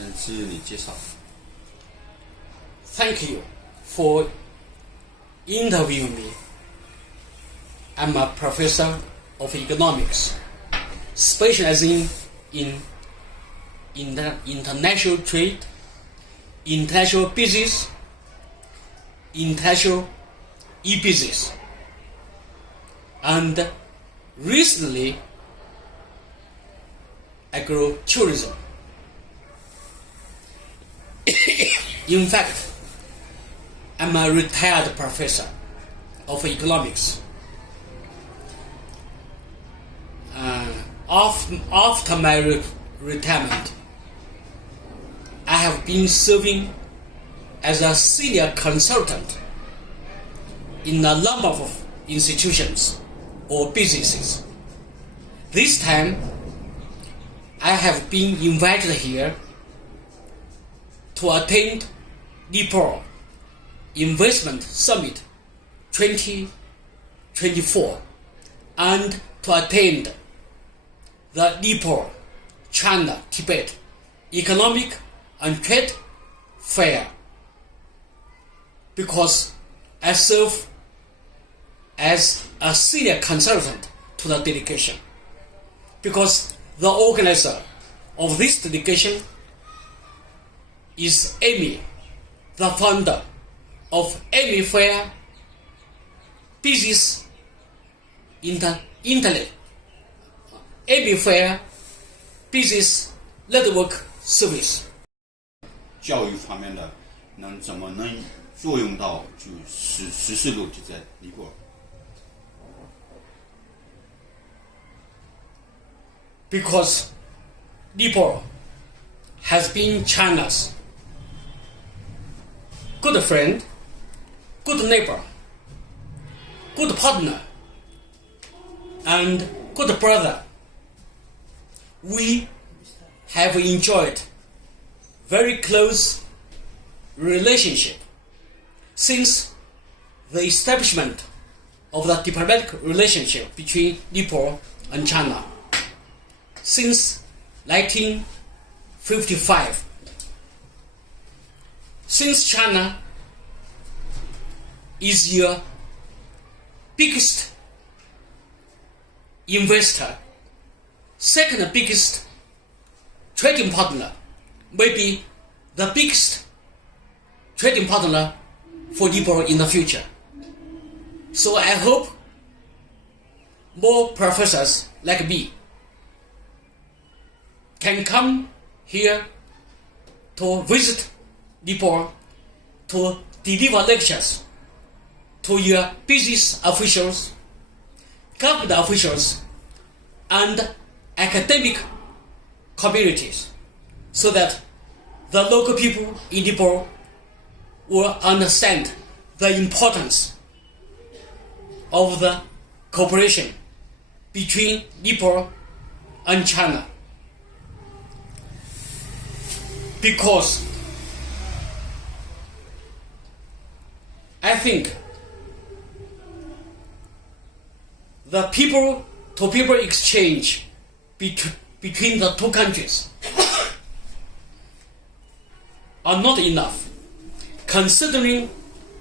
请自你介绍。Thank you for interviewing me. I'm a professor of economics, specializing in international trade, international business, international e-business, and recently agro-tourism. In fact, I'm a retired professor of economics. After my retirement, I have been serving as a senior consultant in a number of institutions or businesses. This time, I have been invited here to attend Nepal Investment Summit 2024 and to attend the Nepal China Tibet Economic and Trade Fair, because I serve as a senior consultant to the delegation, because the organizer of this delegation is Amy, the founder of Amy Fair Business Internet, Amy Fair Business Network Service. 教育方面的怎么能作用到就十四路就在尼泊尔。Because Nepal has been China's good friend, good neighbor, good partner, and good brother. We have enjoyed very close relationship since the establishment of the diplomatic relationship between Nepal and China since 1955. Since China is your biggest investor, second biggest trading partner, maybe the biggest trading partner for Nepal in the future. So I hope more professors like me can come here to visit Nepal, to deliver lectures to your business officials, government officials, and academic communities, so that the local people in Nepal will understand the importance of the cooperation between Nepal and China. Because I think the people-to-people exchange between the two countries are not enough, considering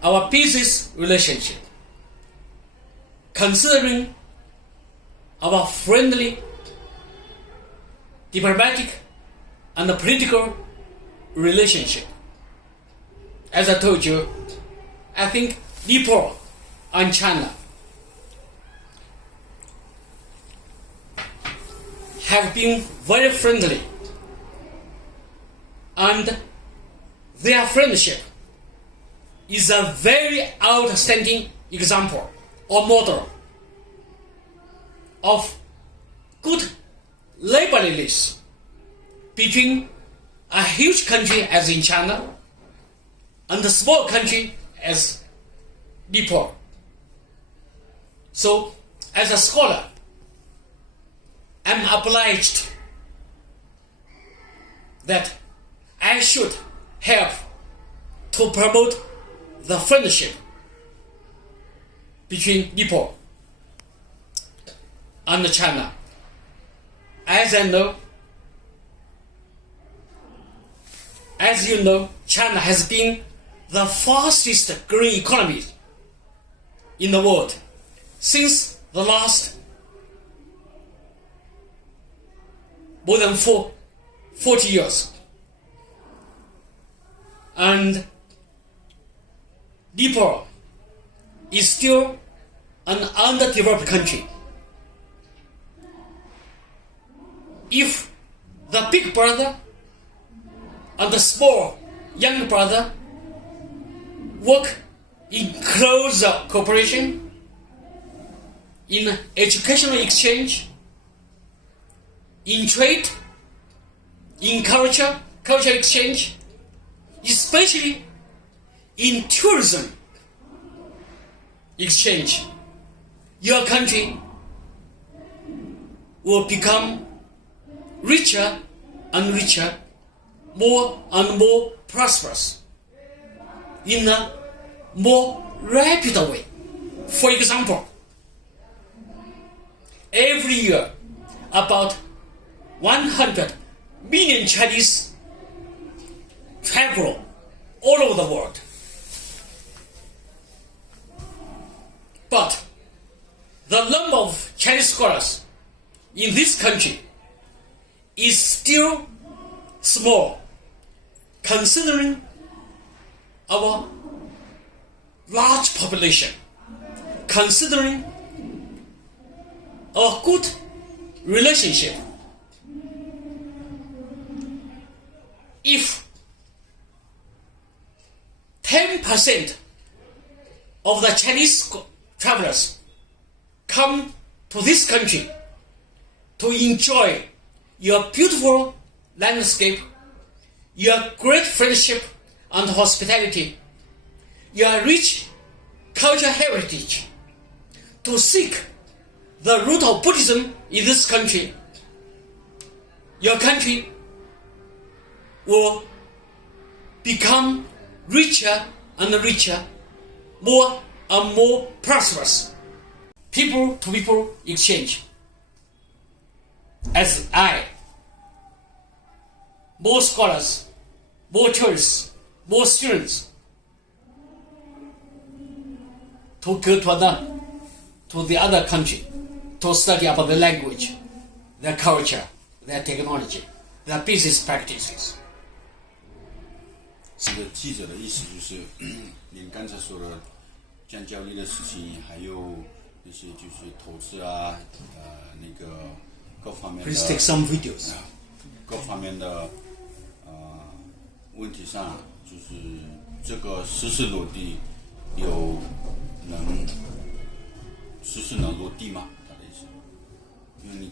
our business relationship, considering our friendly, diplomatic, and political relationship. As I told you, I think Nepal and China have been very friendly, and their friendship is a very outstanding example or model of good neighborliness between a huge country as in China and a small country as Nepal. So, as a scholar, I'm obliged that I should help to promote the friendship between Nepal and China. As I know, As you know, China has been the fastest growing economy in the world since the last more than 40 years. And Nepal is still an underdeveloped country. If the big brother and the small young brother work in close cooperation, in educational exchange, in trade, in culture exchange, especially in tourism exchange, your country will become richer and richer, more and more prosperous, in a more rapid way. For example, every year about 100 million Chinese travel all over the world. But the number of Chinese scholars in this country is still small, considering our large population, considering our good relationship. If 10% of the Chinese travelers come to this country to enjoy your beautiful landscape, your great friendship and hospitality, your rich cultural heritage, to seek the root of Buddhism in this country, your country will become richer and richer, more and more prosperous. People to people exchange. As more scholars, more tourists, more students to go to the other country to study about the language, their culture, their technology, their business practices. 这个记者的意思就是，您刚才说的降交易的事情，还有那些就是投资啊，那个各方面的 Please take some videos. 各方面的问题上，就是这个实施落地能落地吗？他的意思，因为你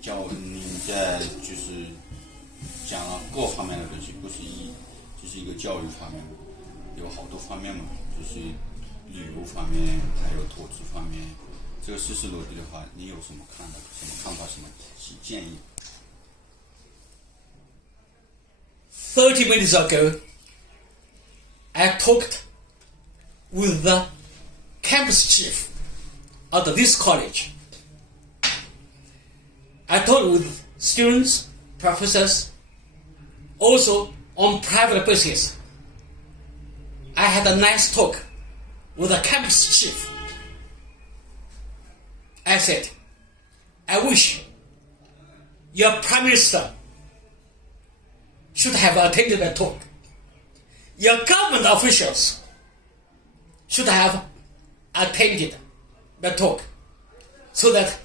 在就是讲了各方面的东西，不是就是一个教育方面，有好多方面嘛，就是旅游方面，还有投资方面。这个实施落地的话，你有什么看法？什么建议？30 minutes ago, I talked with the campus chief at this college. I talked with students, professors, also on private basis. I had a nice talk with the campus chief. I said, I wish your Prime Minister should have attended the talk. Your government officials should have attended the talk so that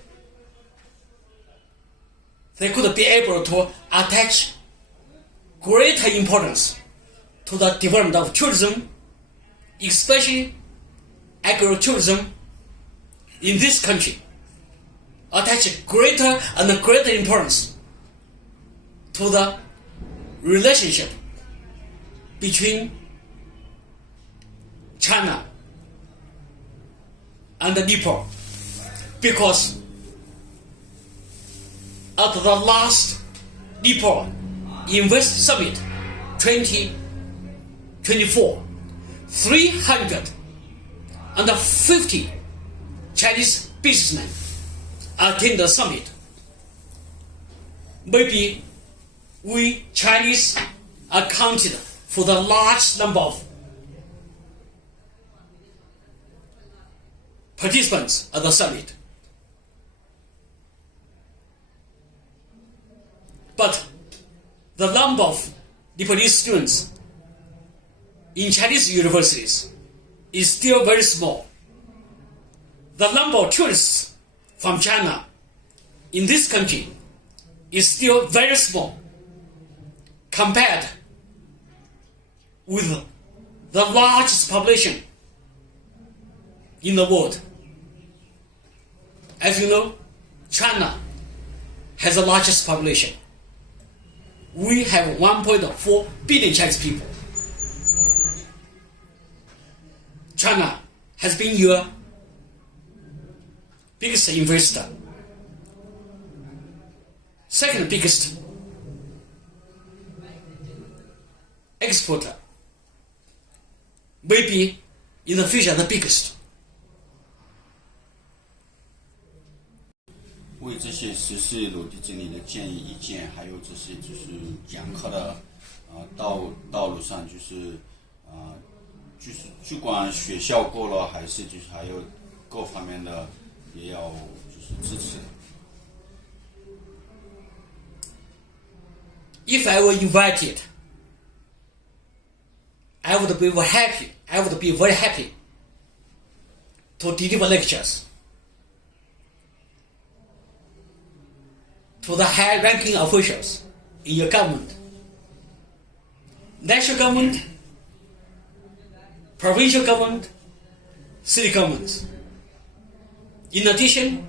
they could be able to attach greater importance to the development of tourism, especially agro-tourism in this country. Attach greater and greater importance to the relationship between China and Nepal, because at the last Nepal Invest Summit 2024, 350 Chinese businessmen attend the summit. Maybe we Chinese accounted for the large number of participants at the summit. But the number of Nepalese students in Chinese universities is still very small. The number of tourists from China in this country is still very small compared with the largest population in the world. As you know, China has the largest population. We have 1.4 billion Chinese people. China has been your biggest investor, second biggest exporter, maybe in the future the biggest. 为这些实事落地整理的建议意见，还有这些就是讲课的道路上，就是不管学校过了，还是就是还有各方面的也要就是支持。If I were invited, I would be very happy. I would be very happy to deliver lectures to the high-ranking officials in your government, national government, provincial government, city governments. In addition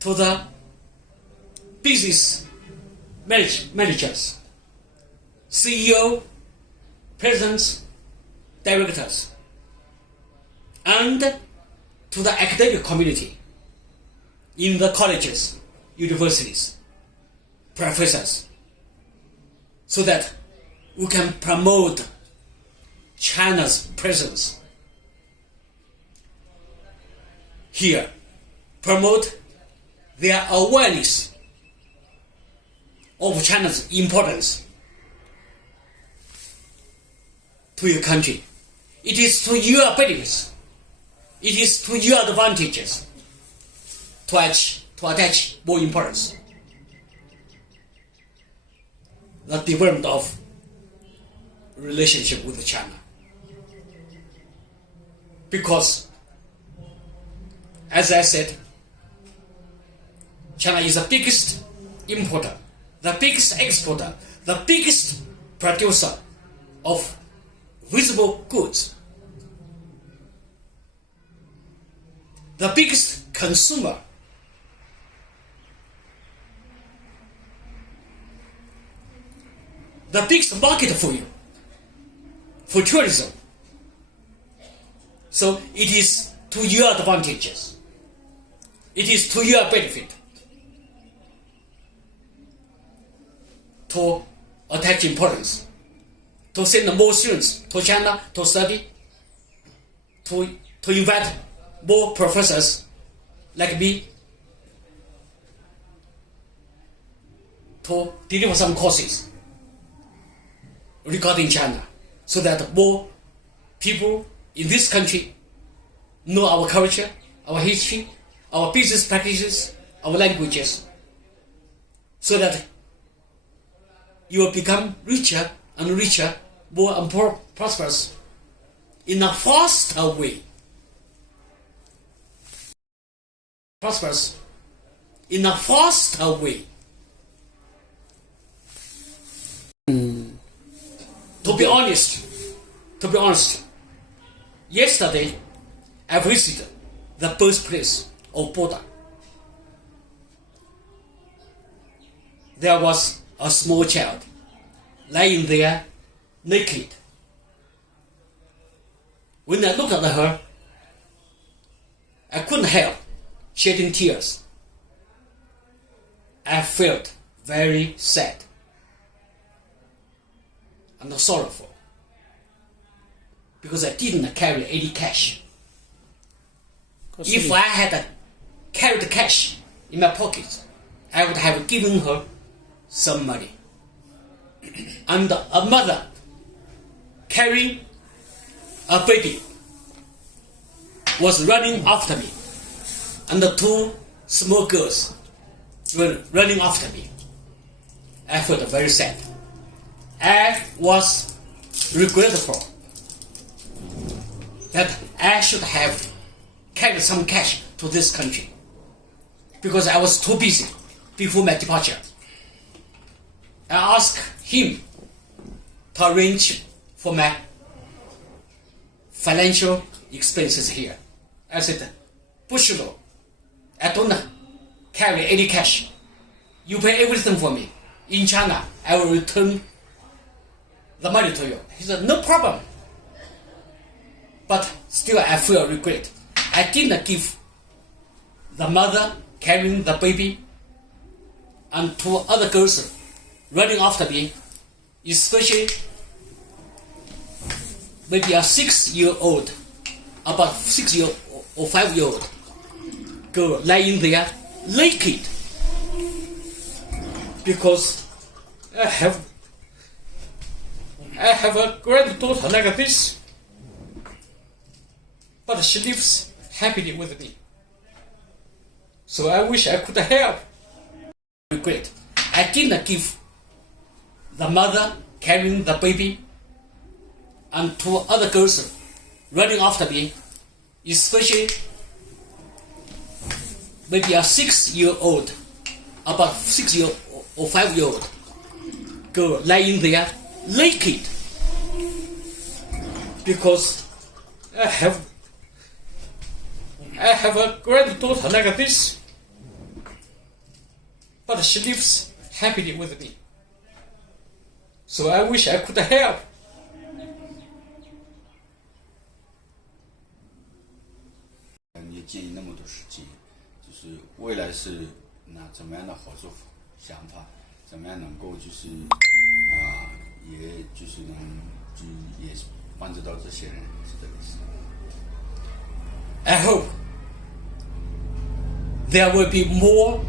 to the business managers, CEO, presidents, directors, and to the academic community in the colleges, universities, professors, so that we can promote China's presence here, promote their awareness of China's importance to your country. It is to your benefits, it is to your advantages to attach more importance the development of relationship with China. Because, as I said, China is the biggest importer, the biggest exporter, the biggest producer of visible goods, the biggest consumer, the biggest market for you, for tourism. So it is to your advantages. It is to your benefit to attach importance, to send more students to China to study, to invite more professors like me to deliver some courses regarding China, so that more people in this country know our culture, our history, our business practices, our languages, so that you will become richer and richer, more and more prosperous in a faster way. Prosperous in a faster way. To be honest, yesterday I visited the birthplace of Buddha. There was a small child lying there naked. When I looked at her, I couldn't help shedding tears. I felt very sad and sorrowful because I didn't carry any cash. If I had carried cash in my pocket, I would have given her some money. And a mother carrying a baby was running after me, and the two small girls were running after me. I felt very sad. I was regretful that I should have carried some cash to this country because I was too busy before my departure. I asked him to arrange for my financial expenses here. I said, Bushiro, I don't carry any cash. You pay everything for me. In China, I will return the money to you. He said, no problem. But still I feel regret. I didn't give the mother carrying the baby and two other girls running after me, especially maybe a 6-year-old, about 6-year or 5-year-old girl lying there naked because I have a granddaughter like this, but she lives happily with me. So I wish I could help. Regret. I didn't give the mother carrying the baby and two other girls running after me, especially maybe a 6-year-old, about 6-year or 5-year-old girl lying there naked because I have a granddaughter like this, but she lives happily with me. So I wish I could help.你建议那么多时间，就是未来是那怎么样的合作想法，怎么样能够就是也就是能就也帮助到这些人，是这个意思。I hope there will be more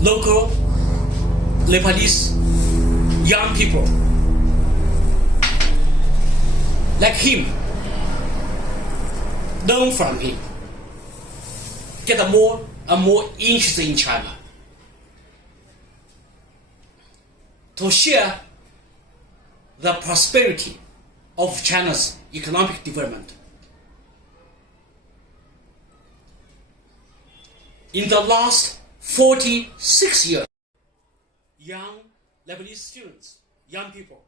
local Nepalese young people like him, learn from him, get more and more interested in China, to share the prosperity of China's economic development. In the last 46 years, young Lebanese students, young people,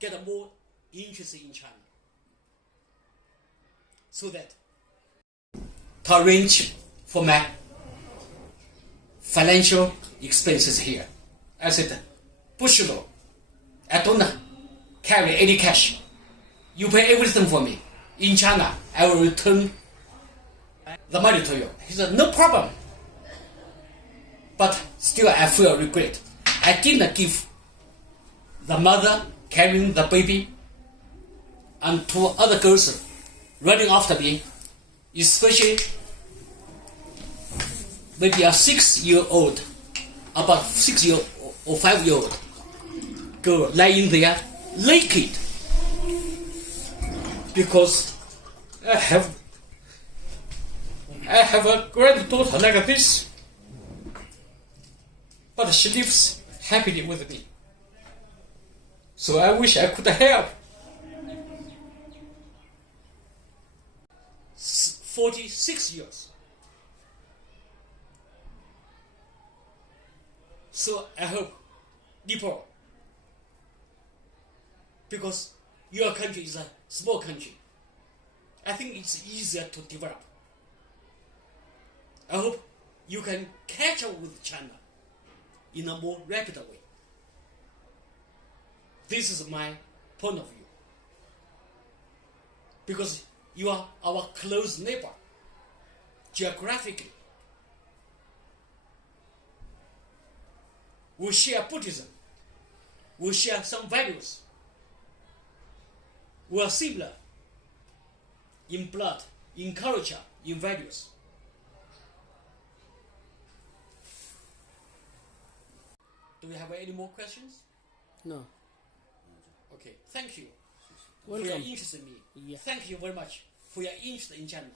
get more interested in China. So that to arrange for my financial expenses here. I said, Bushiro, I don't carry any cash. You pay everything for me. In China, I will return the money to you. He said, no problem. But still I feel regret. I didn't give the mother carrying the baby and two other girls running after me, especially maybe a 6-year-old, about 6-year or 5-year-old girl lying there naked because I have a granddaughter like this, but she lives happily with me. So I wish I could help. 46 years. So I hope Nepal, because your country is a small country, I think it's easier to develop. I hope you can catch up with China in a more rapid way. This is my point of view. Because you are our close neighbor, geographically. We share Buddhism. We share some values. We are similar in blood, in culture, in values. Do we have any more questions? No. Okay, thank you for your Welcome. interest in me. Yeah. Thank you very much for your interest in China.